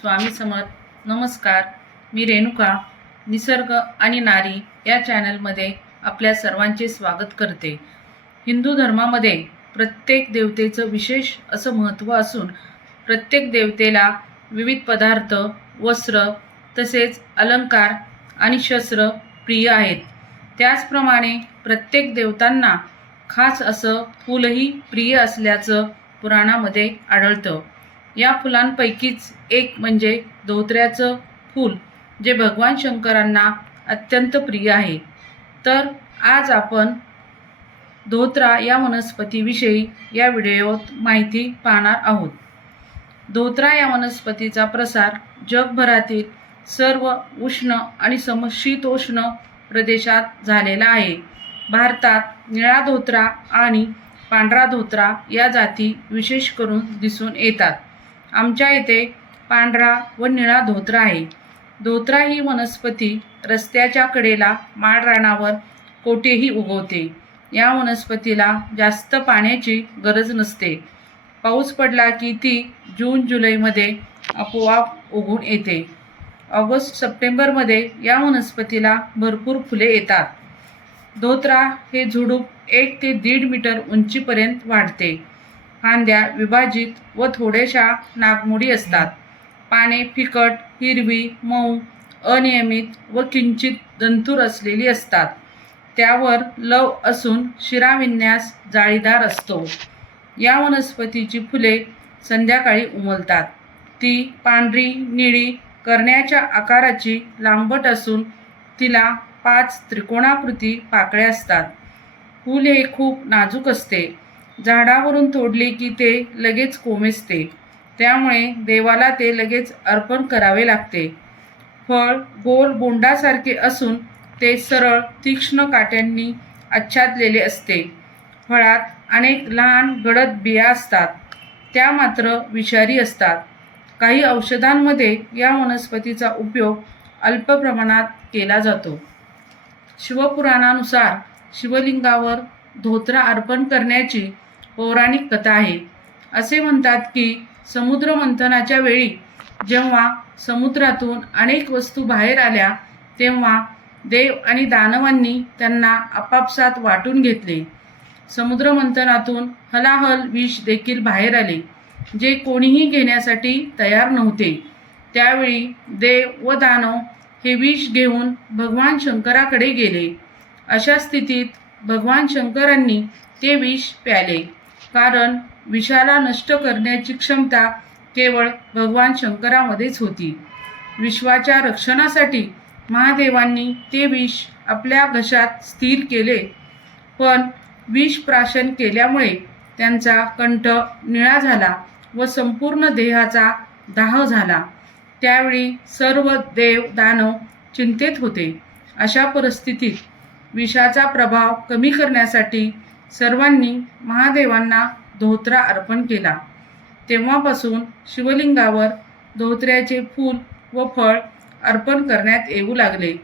स्वामी समर्थ. नमस्कार. मी रेणुका निसर्ग आणि नारी या चॅनलमध्ये आपल्या सर्वांचे स्वागत करते. हिंदू धर्मामध्ये प्रत्येक देवतेचं विशेष असं महत्त्व असून प्रत्येक देवतेला विविध पदार्थ वस्त्र तसेच अलंकार आणि शस्त्र प्रिय आहेत. त्याचप्रमाणे प्रत्येक देवतांना खास असं फूलही प्रिय असल्याचं पुराणामध्ये आढळतं. या फुलांपैकीच एक म्हणजे धोत्र्याचं फूल जे भगवान शंकरांना अत्यंत प्रिय आहे. तर आज आपण धोत्रा या वनस्पतीविषयी या व्हिडिओत माहिती पाहणार आहोत. धोत्रा या वनस्पतीचा प्रसार जगभरातील सर्व उष्ण आणि समशीतोष्ण प्रदेशात झालेला आहे. भारतात निळा धोत्रा आणि पांढरा धोत्रा या जाती विशेष करून दिसून येतात. आमच्या इथे पांढरा व निळा धोत्रा आहे. धोत्रा ही वनस्पती रस्त्याच्या कडेला माळरानावर कोठेही उगवते. या वनस्पतीला जास्त पाण्याची गरज नसते. पाऊस पडला की ती जून जुलैमध्ये आपोआप उगून येते. ऑगस्ट सप्टेंबरमध्ये या वनस्पतीला भरपूर फुले येतात. धोत्रा हे झुडूप एक ते दीड मीटर उंचीपर्यंत वाढते. फांद्या विभाजित व थोड्याशा नागमोडी असतात. पाने फिकट हिरवी मऊ अनियमित व किंचित दंतूर असलेली असतात. त्यावर लव असून शिराविन्यास जाळीदार असतो. या वनस्पतीची फुले संध्याकाळी उमलतात. ती पांढरी निळी करण्याच्या आकाराची लांबट असून तिला पाच त्रिकोणाकृती पाकळ्या असतात. फूल हे खूप नाजूक असते. झाडावरून तोडले की ते लगेच कोमेजते. त्यामुळे देवाला ते लगेच अर्पण करावे लागते. फळ गोल बोंडासारखे असून ते सरळ तीक्ष्ण काट्यांनी आच्छादलेले असते. फळात अनेक लहान गडद बिया असतात. त्या मात्र विषारी असतात. काही औषधांमध्ये या वनस्पतीचा उपयोग अल्प प्रमाणात केला जातो. शिवपुराणानुसार शिवलिंगावर धोत्रा अर्पण करण्याची पौराणिक कथा आहे. असे म्हणतात की समुद्र मंथनाच्या वेळी जेव्हा समुद्रातून अनेक वस्तू बाहेर आल्या तेव्हा देव आणि दानवांनी त्यांना आपापसात वाटून घेतले. समुद्र मंथनातून हलाहल विष देखील बाहेर आले जे कोणीही घेण्यासाठी तयार नव्हते. त्यावेळी देव व दानव हे विष घेऊन भगवान शंकराकडे गेले. अशा स्थितीत भगवान शंकरांनी ते विष प्याले. कारण विषाला नष्ट करण्याची क्षमता केवळ भगवान शंकरामध्येच होती. विश्वाच्या रक्षणासाठी महादेवांनी ते विष आपल्या घशात स्थिर केले. पण विष प्राशन केल्यामुळे त्यांचा कंठ निळा झाला व संपूर्ण देहाचा दाह झाला. त्यावेळी सर्व देव दानव चिंतेत होते. अशा परिस्थितीत विषाचा प्रभाव कमी करण्यासाठी सर्वांनी महादेवांना धोत्रा अर्पण केला. तेव्हापासून शिवलिंगावर धोत्र्याचे फूल व फळ अर्पण करण्यात येऊ लागले.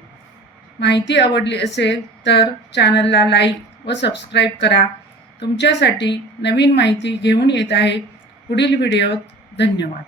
माहिती आवडली असेल तर चॅनलला लाईक व सबस्क्राईब करा. तुमच्यासाठी नवीन माहिती घेऊन येत आहे. पुढील व्हिडिओत धन्यवाद.